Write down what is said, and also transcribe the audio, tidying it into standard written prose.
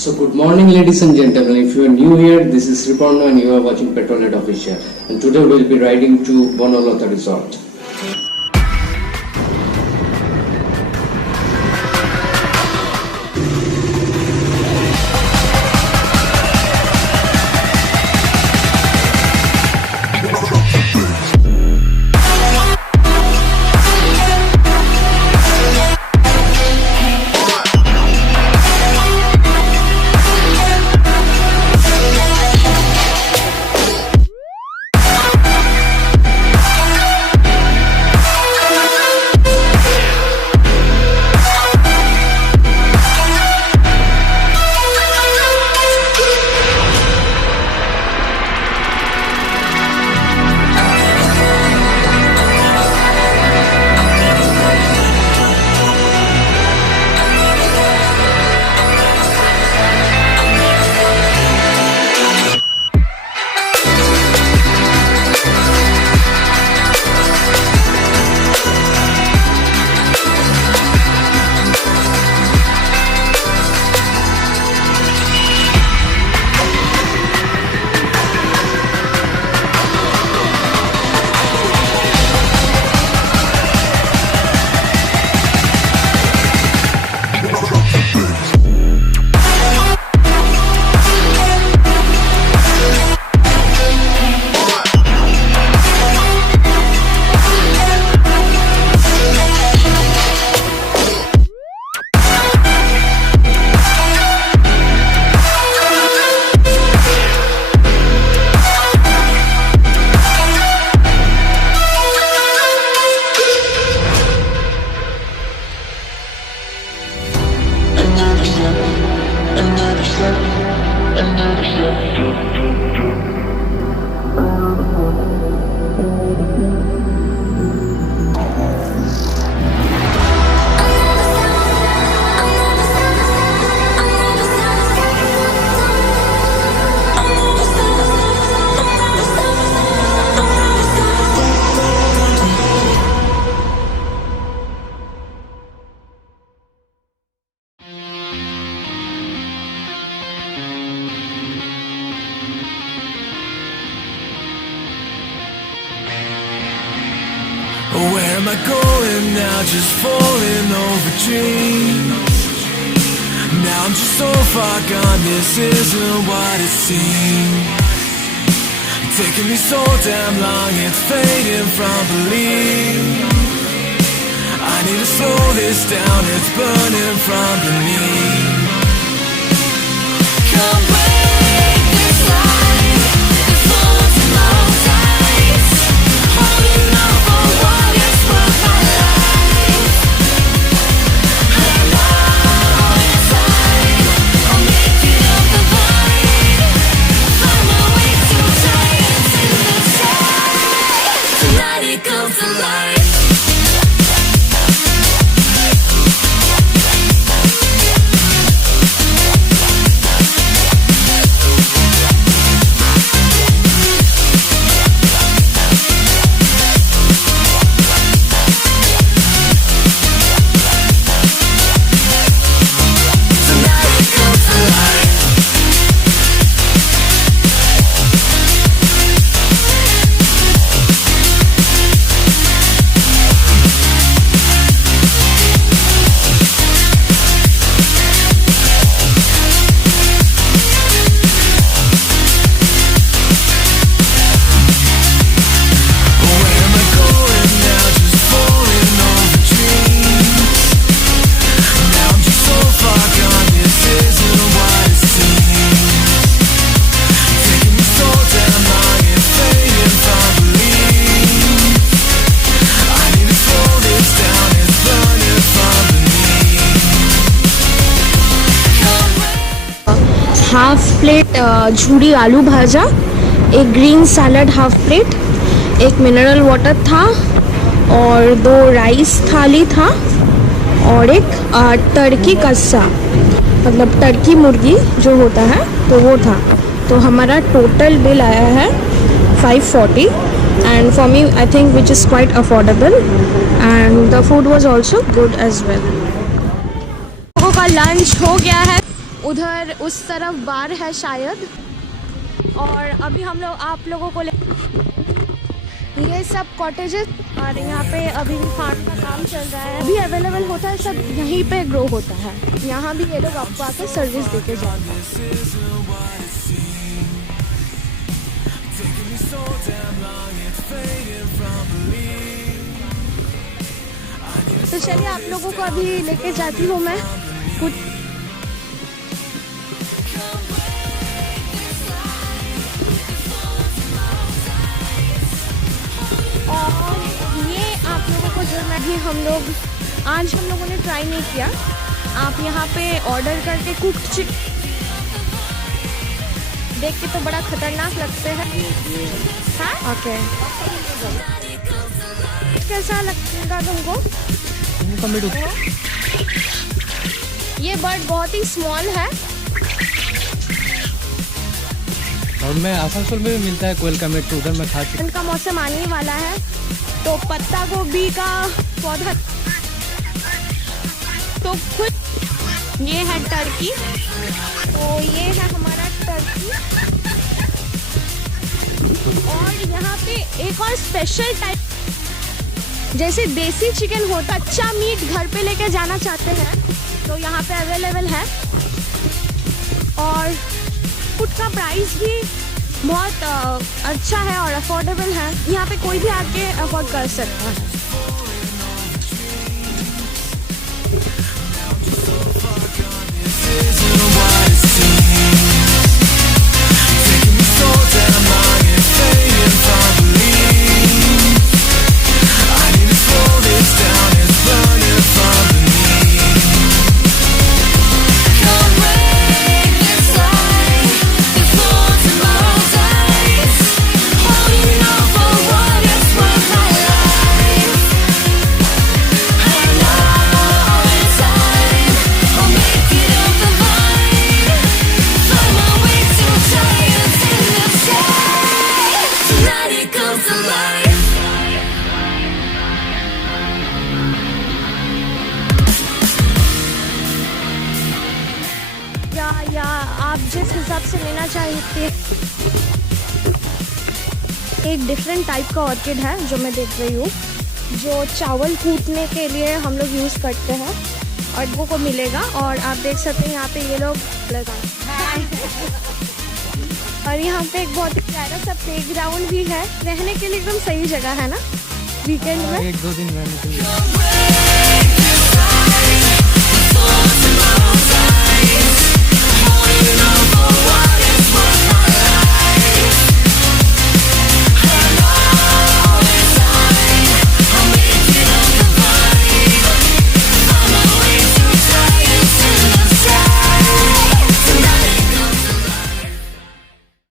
So good morning ladies and gentlemen, if you are new here, this is Riporno and you are watching Petrolhead official, and today we will be riding to Bonolota resort. Where am I going now? Just falling over dreams. Now I'm just so far gone, this isn't what it seems. Taking me so damn long, it's fading from belief. I need to slow this down, it's burning from beneath. Come break this line, this love's in my eyes. Holding on for what is worth my life. I'm out of time, I'll make it up the vine. Find my way to giants in the sky. Tonight it comes to life. Half plate झूड़ी आलू भाजा, एक green salad half plate, एक mineral water था और 2 rice थाली था और एक टर्की कस्सा, मतलब टर्की मुर्गी जो होता है तो वो था। तो हमारा टोटल बिल आया है 540 and for me I think which is quite affordable and the food was also good as well। लोगों का लंच हो गया है उधर उस तरफ बार है शायद। और अभी हम लोग आप लोगों को ये सब कॉटेजेस और यहाँ पे अभी भी फार्म का काम चल रहा है, अभी अवेलेबल होता है, सब यहीं पे ग्रो होता है। यहाँ भी ये लोग आपको आके सर्विस देके जाते हैं। तो चलिए आप लोगों को अभी लेके जाती हूँ मैं कुछ। और ये आप लोगों को जो मैं भी हम लोगों ने ट्राई नहीं किया। आप यहाँ पे ऑर्डर करके कुक्ड चिकन देख के तो बड़ा खतरनाक लगते हैं। हाँ ओके, कैसा लगेगा तुमको? ये बर्ड बहुत ही स्मॉल है और मैं आसनसोल में भी मिलता है कोयल का मीट, तो उधर मैं खा चुका। इनका मौसम आने ही वाला है, तो पत्ता गोभी का पौधा तो खुद ये है टर्की। तो ये है हमारा टर्की। और यहाँ पे एक और स्पेशल टाइप, जैसे देसी चिकन होता, अच्छा मीट घर पे लेके जाना चाहते हैं तो यहाँ पे अवेलेबल है। और फूड का प्राइस भी बहुत अच्छा है और अफोर्डेबल है। यहाँ पे कोई भी आके अफोर्ड कर सकता है। या आप जिस हिसाब से लेना चाहते हैं। एक डिफरेंट टाइप का ऑर्किड है जो मैं देख रही हूँ, जो चावल कूटने के लिए हम लोग यूज़ करते हैं और वो को मिलेगा। और आप देख सकते हैं यहाँ पे ये लोग और यहाँ पे एक बहुत ही प्यारा सा प्लेग्राउंड भी है, रहने के लिए एकदम सही जगह है ना वीकेंड में। 1-2 दिन रहने के लिए।